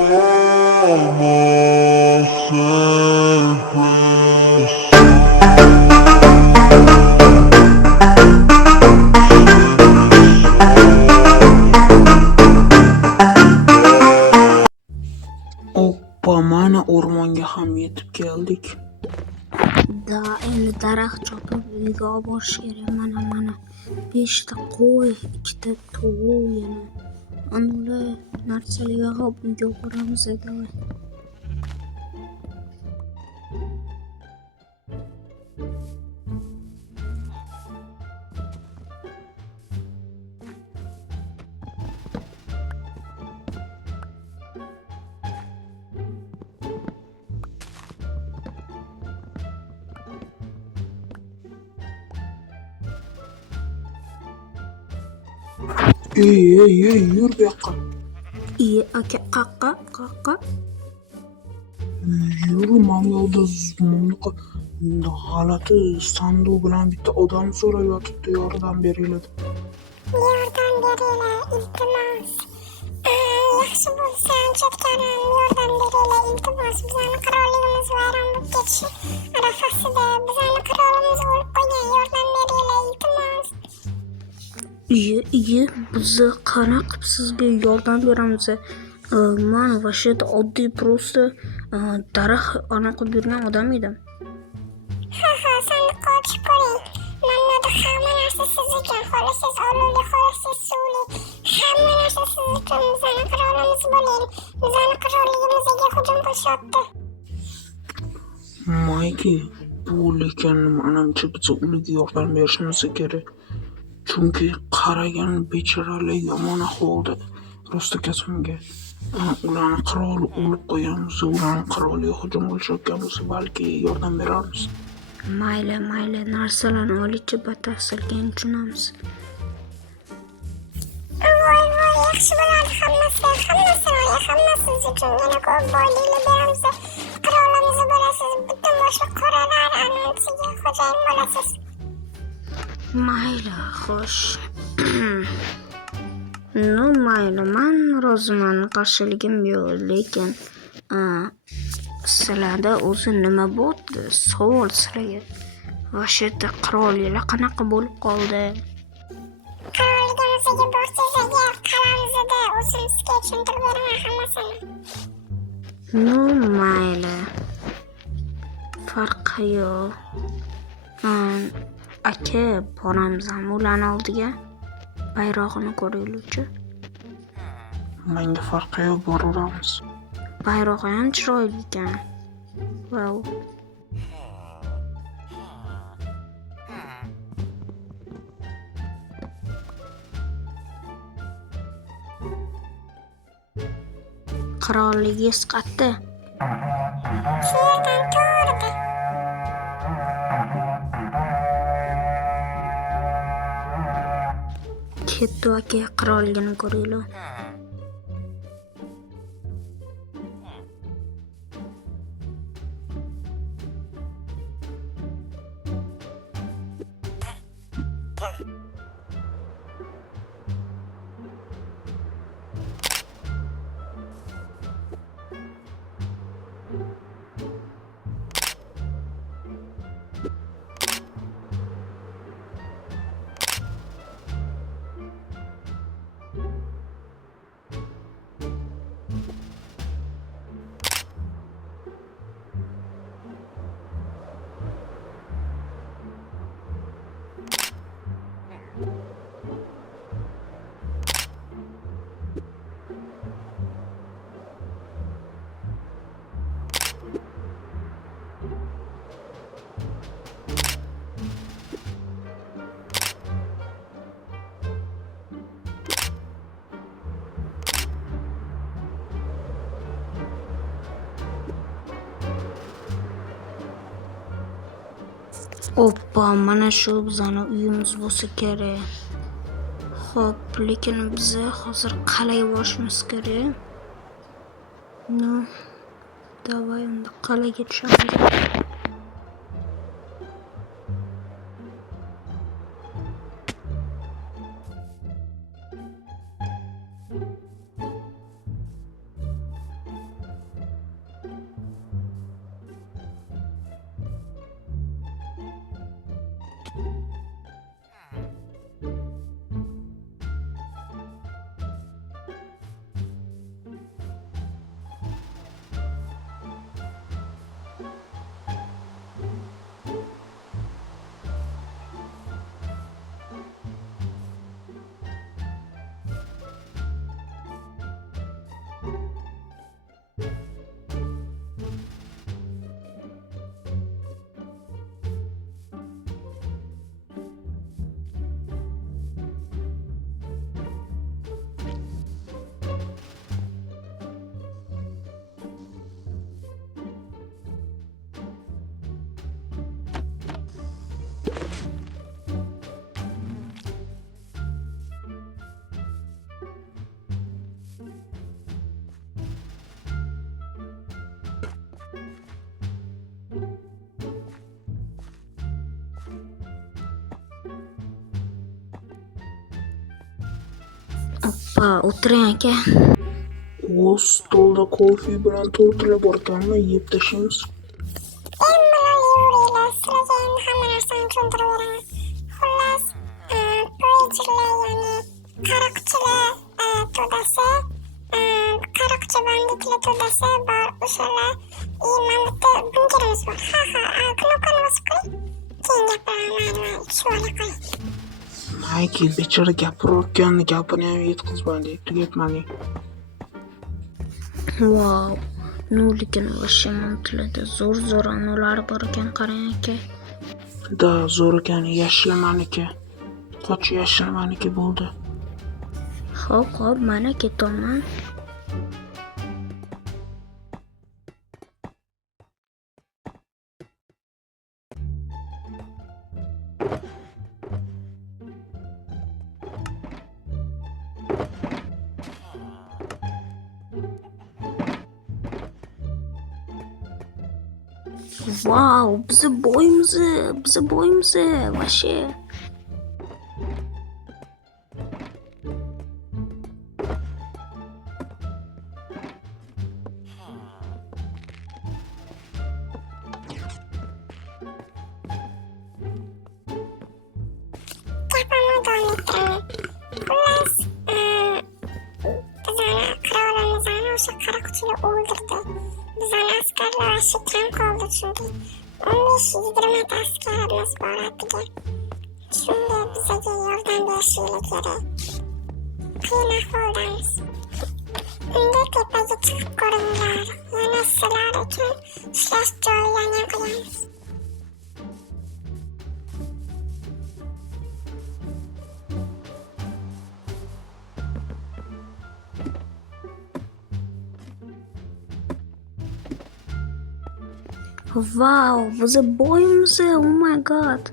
Oppa, mana o'rmonga ham yetib keldik. Endi daraxt chopib uyga olib borish kerak. Mana 5 ta qo'y, 2 ta tovuq yana. Ular narsalarga olib uyga boramiz davay. Ey, yur bu yoqqa. Aka, qaqqa. Yur, mangalda bunaqa g'alati sanduq bilan bitta odam so'rayotibdi, yordam beringlar. Yordam beringlar, iltimos. Yaxshi bo'lsa chetkaram yordam beringlar, iltimos. Bizani qirolligimiz vayron bo'lib ketishi arafasida. Bizani qirolimiz o'lib qo'ygan, yordam beringlar, iltimos. Biz qanaqa sizga yordam beramiz? Men vashida oddiy prosta daraxt anaqa yurgan odam edim. Ha, sandiqqa ochib ko'ring. Mana hamma narsa siz uchun. Xohlasangiz oluvli, xohlasangiz suvli. Hamma narsa siz uchun. Bizani qirolimiz bo'ling. Bizani qirolligimizga hujum qilishyapti. Mayki, bu lekin menimcha biz ularga yordam berishimiz kerak. Chunki qaragan bechoralar yomon ahvolda. Rosta kasimga ularni qiroli o'lib qo'yamiz, ularni qiroliga hujum qilishayotgan bo'lsa, balki yordam beramiz. Mayli, narsalarni olishchi batafsil keyin tushunamiz. Voy, yaxshi bo'ladi hammasi siz uchun. Yana ko'p boyliklar beramiz. Qirolimiz bo'lasiz. Butun boshli qoralar anonsiga xo'jayin bo'lasiz. Mayli, xo'sh. Mayli, men roziman, qarshiligim yo'q, lekin sizlarda o'zi nima bo'ldi? Savol sizlarga. Vashida qirollar qanaqa bo'lib qoldi? Qirolligimizga borsangiz agar qalamizda o'zim sizga tushuntirib beraman hammasini. Mayli. Farqi yo'q. Aka, boramiz ularni oldiga. Bayrog'ini ko'raylikchi. Menga farqi yo'q, boraveramiz. Bayrog'i ham chiroyli ekan. Wow. Qirolligingiz qayerda? Shu yerdan to'g'rida. Ketdi aka, qirolligini ko'raylik. Oppa, mana shu bizani uyimiz bo'lsa kerak. Xo'p, lekin biz hozir qal'aga borishimiz kerak. Davay, unda qal'aga tushamiz. Oppa, o'tiring aka. O stolda kofe bilan to'ltirib borganmi, yeb tashlaymiz. Men bilan yuringlar, sizlarga endi hamma narsani tushuntiraveraman. Xullas, poycherlar, ya'ni qaroqchilar to'dasi, qaroqchi banditlar to'dasi bor, o'shalar. Mana bitta bunkerimiz bor. Knopkani bosib qo'ying. Keyin gapiraman, tushib qo'ying. Mayki bechora gapirayotganini gapini ham yetkazmadi, tugatmadi. Wow. Lekin вообще mantilida zo'r anolari bor ekan, qarang aka. Da zo'r ekan, yashlamaniki. Qoch yashlamaniki bo'ldi. Xo'p, mana ketaman. Wow, bizi boyimiz, вообще. Gapimni davom ettiraman. Xullas, bizani qirolimizni o'sha qaroqchilar o'ldirdi. Bizani askarlar vashi kam qoldi, chunki 15-20 ta askarimiz bor atiga. Shunga bizga yordam berishingiz kerak. Qiyin ahvoldamiz. Unda tepaga chiqib ko'ringlar. Yana sizlar uchun ishlash joyini qilamiz. Wow, bizi boyimiz, oh my god.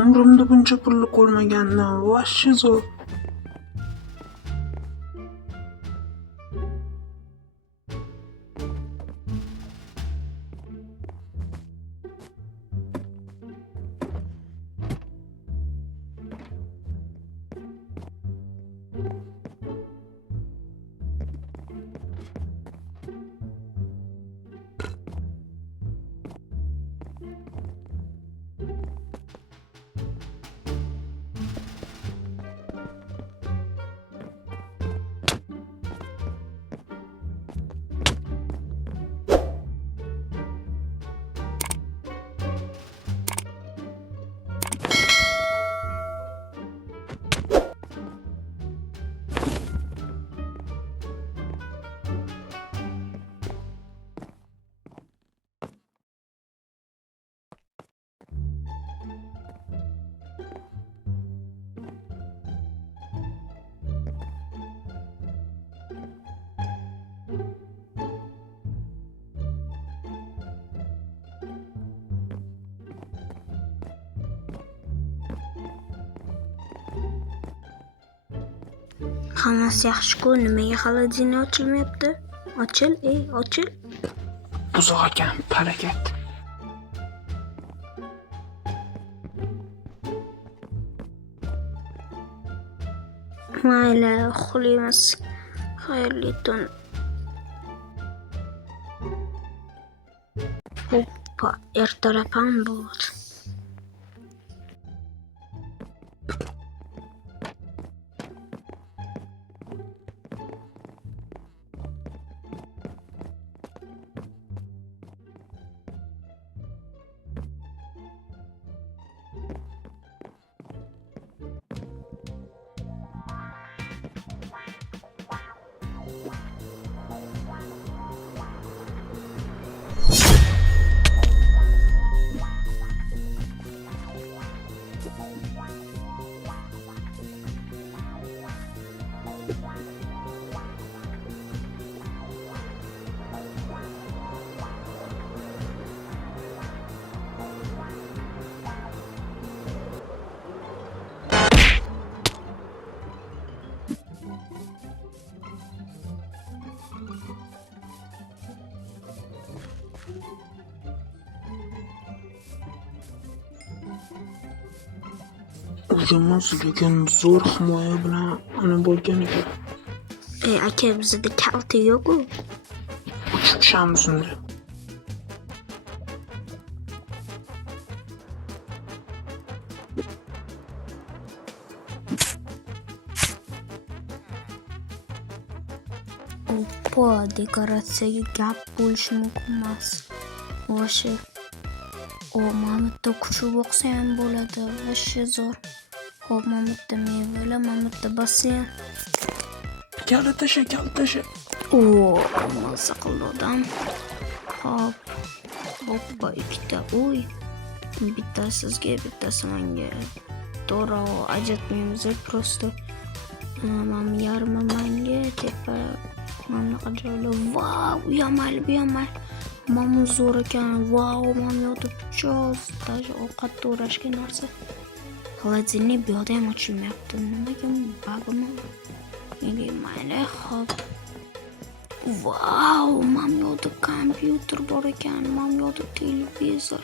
Umrimda buncha pulni ko'rmagandim, vashi zo'r. Hammasi yaxshi-ku, nimaga xolodilnik ochilmayapti? Ochil. Buzoq ekan, harakat. Mayli, uxlaymiz. Xayrli tun. Hoppa, ertalab ham bo'ldi. Uyimiz lekin zo'r himoya bilan ana bo'lgan ekan. Aka bizda kalta yo'q-ku. Uchib tushamiz unda. Oppa, dekoratsiyaga gap bo'lishi mumkin emas. Voshi. Mamutda kuchuk boqsa ham bo'ladi. Voshi zo'r. Hop, mamutda mevalar, mamutda basseyn. Kalta tasha. Maza qildi odam. Hop. Oppa, ikkita uy. Bittasi sizga, bittasi menga. To'g'ri, ajratmaymiz, prosta. Mana yarmi menga, tepa mana qanchalar. Vau, bu yamal. Mana zo'r ekan. Vau, mana yotib cho'z, даже ovqat to'rashga narsa. Холодильник bu yoqda ham ochilmayapti. Nimaga bag'mi? Mayli, hop. Vau, mana yoqda kompyuter bor ekan. Mana yoqda televizor.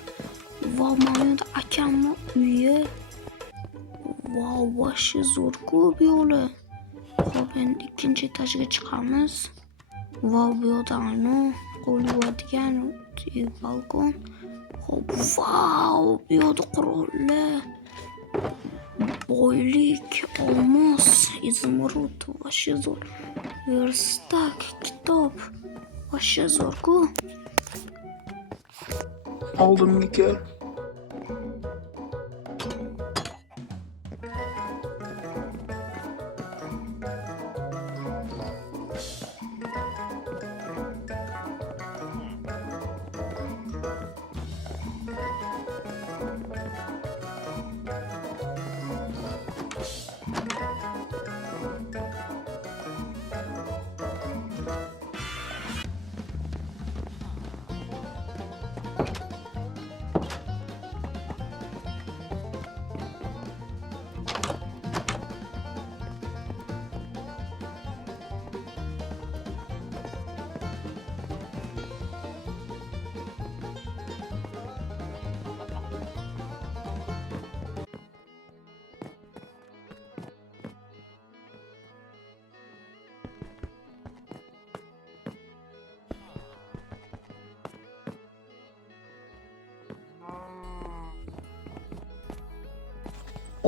Vau, mana yoqda akamning uyi. Vau, voshi zo'r-ku bu yo'li. Hop, endi ikkinchi etajga chiqamiz. Vau, bu yoqda ana qo'l yuvadigan balkon. Hop, vau, bu yoqda qurollar. Boylik, olmos, izumrud, voshi zo'r. Verstak, kitob. Voshi zo'r-ku. Oldimga kel.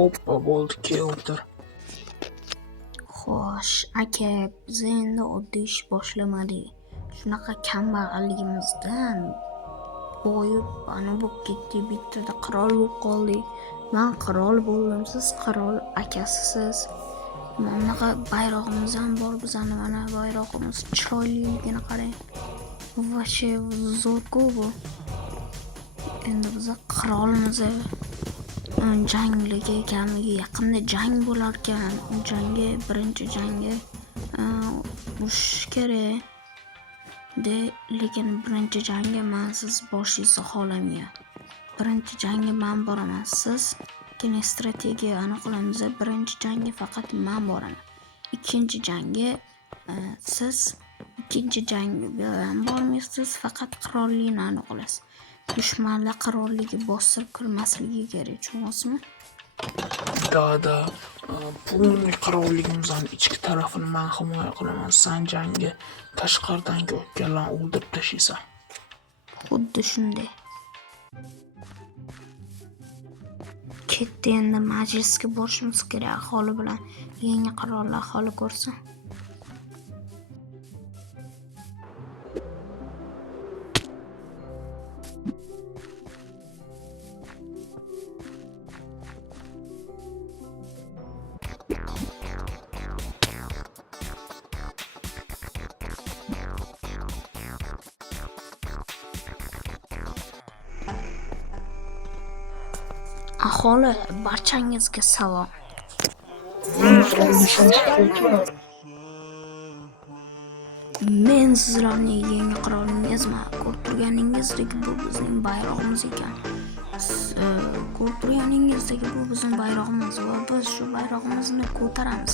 Oppa, bo'ldi, kel o'tir. Xo'sh, aka, biz endi oddiy ish boshlamadik. Shunaqa kambag'alligimizdan boyib ana bo'lib ketdik. Bittada qirol bo'lib qoldik. Men qirol bo'ldim, siz qirol akasisiz. Mana bayrog'imiz ham bor, bizning mana bayrog'imiz chiroyliligini qarang. Voshi zo'r-ku bu. Endi biz qirolmiz. Jangligi ekanligi yaqinda jang bo'lar ekan. Birinchi jangga urishish kerak. Lekin birinchi jangga men siz boshingizga xohlamayman. Birinchi jangga men boraman. Siz keyin strategiya aniqlaymiz. Birinchi jangga faqat men boraman. Ikkinchi jangga siz ikkinchi jangga bilan bormaysiz, faqat qirollikni aniqlaysiz. Dushmanlar qirolligi bostirib kirmasligi kerak, tushunasizmi? Dada, pulni qirolligimizning ichki tarafini men himoya qilaman. Sen jangga tashqaridan kelganlarni o'ldirib tashlaysan. Xuddi shunday. Ketdi, endi majlisga borishimiz kerak. Aholi bilan yangi qirollar aholi ko'rsin. Aholi, barchangizga salom. Men sizlarning yangi qirolingizman. Ko'rib turganingizdek bu bizning bayrog'imiz ekan. Ko'rib turganingizdek bu bizning bayrog'imiz va biz shu bayrog'imizni ko'taramiz.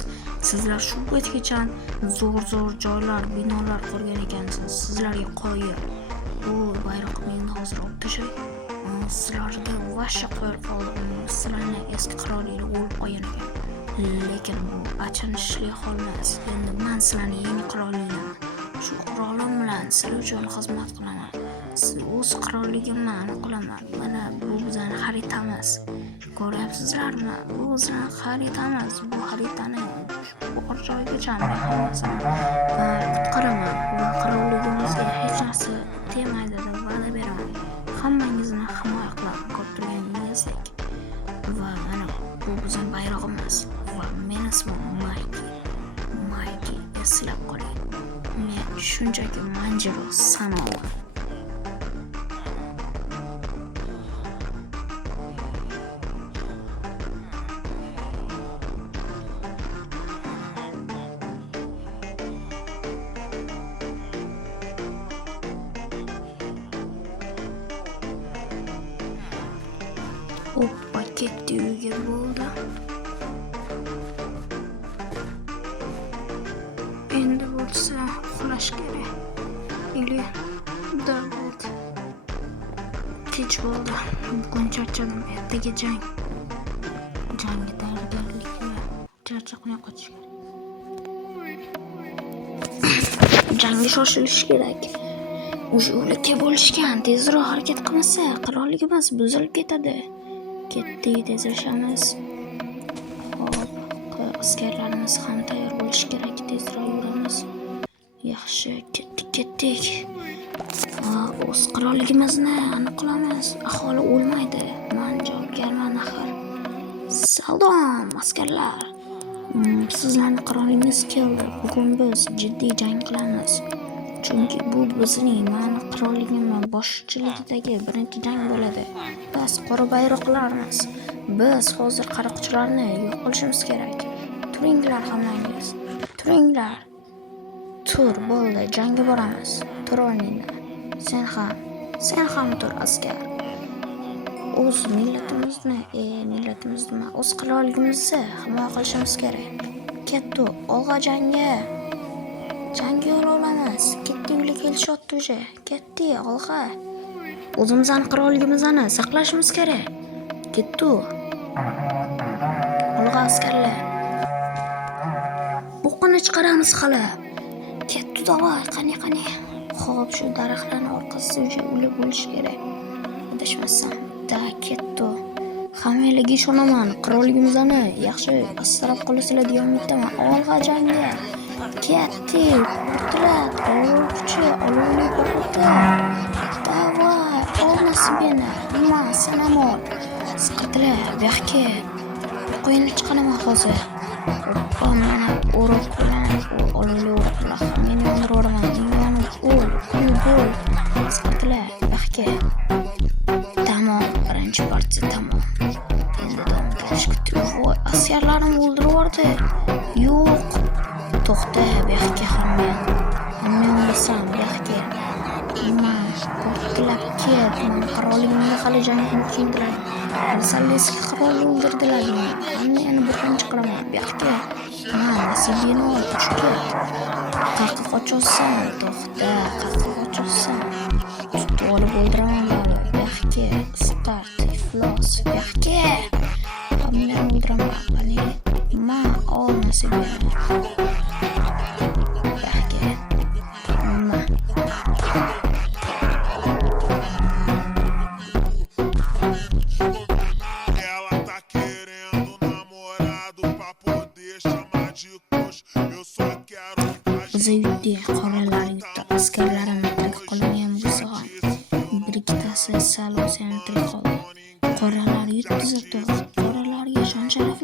Sizlar shu paytgacha zo'r joylar, binolar qurgan ekansiz. Sizlarga qo'yib bu bayroqni hozir olib tashlay. Sizlarga vasha qo'yib qoldim. Sizlarni eski qirolinglar o'lib qolgan ekan. Lekin bu achinishli hol emas. Endi men sizlarning yangi qirolinglarman. Shu qirolim bilan sizlar uchun xizmat qilaman. Siz o'z qirolligimni aniqlaman. Mana bu bizning xaritamiz. Ko'ryapsizlarmi? Bu bizning xaritamiz. Bu xaritani bu joygacha qutqaraman va qirolligimizga hech narsa tegmaydi deb va'da beraman. Hammangizni himoya qilib ko'p turganingizdek. Va mana bu bizning bayrog'imiz va men ismim Mayki eslab qoling. Men shunchaki Manjiro Sanoman. Hoppa ketdi uyga bo'ldi. Endi bo'lsa uxlash kerak. Ili davlat. Kech bo'ldi. Bugun charchadim. Ertaga jang. Jangga tayyorgarlik va charchoqni qochish kerak. Jangga shoshilish kerak. O'sha o'likka bo'lishgan. Tezroq harakat qilmasa, qirolligimiz buzilib ketadi. Ketdik, tezlashamiz. Hop, askarlarimiz ham tayyor bo'lishi kerak. Tezroq yuramiz. Yaxshi, ketdik. O'z qirolligimizni aniqlamiz. Aholi o'lmaydi. Men javobgarman axir. Salom, askarlar. Sizlarning qirolingiz keldi. Bugun biz jiddiy jang qilamiz. Chunki bu bizning meni qirolligimning boshchiligidagi birinchi jang bo'ladi. Biz qora bayroqlarmiz. Biz hozir qaroqchilarni yo'q qilishimiz kerak. Turinglar hammangiz. Turinglar. Tur, bo'ldi, jangga boramiz. Tur o'rningdan. Sen ham tur askar. O'z millatimizni, o'z qirolligimizni himoya qilishimiz kerak. Ketdi, olg'a jangga. Jangga yo'l olamiz. Ketdi, ular kelishyapti o'sha. Ketdi, olg'a. O'zimizning qirolligimizni saqlashimiz kerak. Ketdi. Olg'a askarlar. O'qini chiqaramiz hali. Ketdi, davay, qani. Xo'p, shu daraxtlarning orqasida o'sha ular bo'lishi kerak. Adashmasam, da ketdi. Hammalarga ishonaman. Qirolligimizni yaxshi asrab qolasizlar degan umiddaman. Olg'a jangga. Ketdi, portlat, oluvchi, olovli portlat. Davay, olmasi beni. Nima, sanamol. Siqirdilar, buyoqqa. Qo'yinni chiqaraman hozir. Hoppa, mana o'roq bilan, olovli o'roqlar. Men yoniraman, o'l. Siqirdilar, buyoqqa. Tamom, birinchi partiya tamom. Endi davom etishga voy, askarlarim o'ldirib Yo'q. To'xta, buyoqqa hamma o'lasan, buyoqqa. Nima, qo'rqdilar ket. Qirolligimga hali jang qilmoqchilar. Salleski qirolni o'ldirdilar. Hammani buqancha qilaman, buyoqqa. Nasibini ol, kuchga. Qayerga qochyorsan? To'xta, qayerga qochyorsan? Tutib olib o'ldiraman bari. Buyoqqa, start, iflos, buyoqqa. Hammani o'ldiraman. Qani, nima, ol nasibini. Zaydi qoralar yutdi. Askarlarimni tirik qolgan bo'lsa ham bir ikkitasi sal o'zini tirik qoldi. Qoralar yutdi zotda. Qoralarga shon sharaf